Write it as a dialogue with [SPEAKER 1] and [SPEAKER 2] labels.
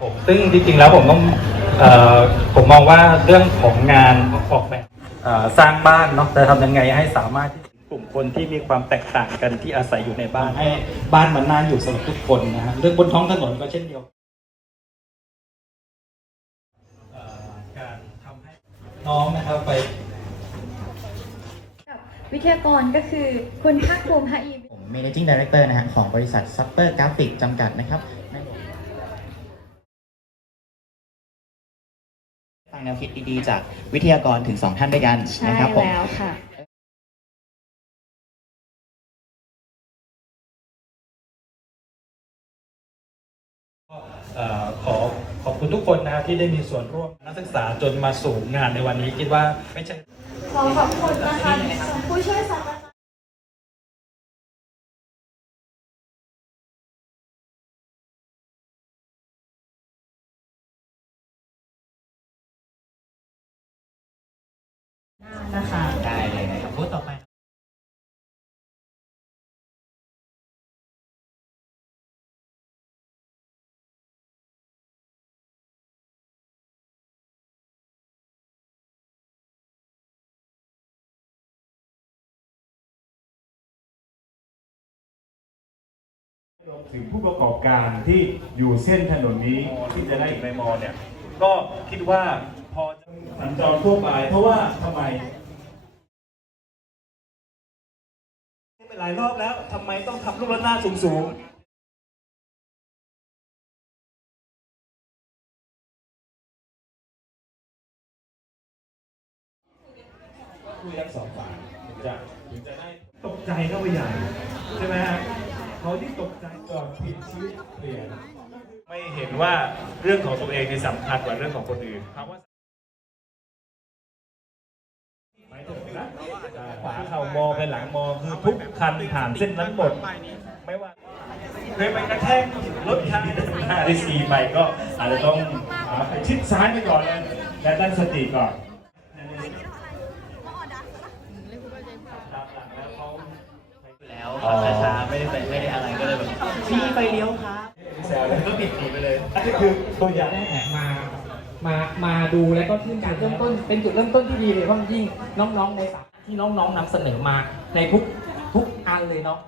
[SPEAKER 1] ผมซึ่งจริงๆแล้วผมต้องเอ่อผมมองว่าเรื่องของงานออกแบบเอ่อสร้างบ้านเนาะจะทำยังไงให้สามารถที่กลุ่มคนที่มีความแตกต่างกันที่อาศัยอยู่ในบ้านให้บ้านมันน่าอยู่สำหรับทุกคนนะฮะเรื่องบนท้องถนนก็เช่นเดียวกันเอ่อการทำให้น้องนะครับไป
[SPEAKER 2] กับวิทยากรก็คือคุณภาคภูมิฮอี
[SPEAKER 3] ผม Managing Director นะฮะของบริษัท Supper Graphic จำกัดนะครับ แนวคิดดีๆ จากวิทยากรถึง 2 ท่านด้วยกัน
[SPEAKER 2] ใช่
[SPEAKER 3] นะครับผม
[SPEAKER 2] แล้วค่ะ
[SPEAKER 1] เอ่อขอขอบคุณทุกคนนะครับที่ได้มีส่วนร่วมนักศึกษาจนมาสู่งานในวันนี้คิดว่าไม่ใช่
[SPEAKER 2] ขอขอบคุณนะคะ นะคะ
[SPEAKER 3] ได้เลยนะครับพูดต่อไป
[SPEAKER 4] รวมถึงผู้ประกอบการที่อยู่เส้นถนนนี้ที่จะได้ในมอเนี่ย ก็คิดว่าพอจะสัญจรทั่วไปเพราะว่าทำไม ไปหลายรอบแล้วทำไมต้องทำลูกระนาดสูงๆคุยทั้งสองฝ่ายถึงจะถึงจะได้ตกใจเข้าไปใหญ่ใช่ไหมฮะเขาที่ตกใจก่อนผิดชีวิตเปลี่ยน ไม่เห็นว่าเรื่องของตัวเองในยสำคัญกว่าเรื่องของคนอื่นคำว่าหมายถึงนะ ขวาเข่ามอไปหลังมอคือทุกคันผ่านเส้นนั้นหมดไม่ว่าเคยไปกระแทกรถคันที่ด้านหน้าได้ซีไปก็อาจจะต้องอ่าไปชิดซ้ายไปก่อนเลยและตั้งสติก่อน
[SPEAKER 3] แล้วขับช้าๆไม่ได้ไปไม่ได้อะไรก็เลยแบบพี่ไปเลี้ยวครับ
[SPEAKER 4] แซวเลยก็ปิดหนีไปเลยอันนี้คือตัวอย่าง
[SPEAKER 5] แอบมามา มาดูแล้วก็ที่การเริ่มต้น เป็นจุดเริ่มต้นที่ดีเลยเพราะยิ่งน้องๆในสาย ที่น้องๆนำเสนอมาในทุกทุกอันเลยเนาะ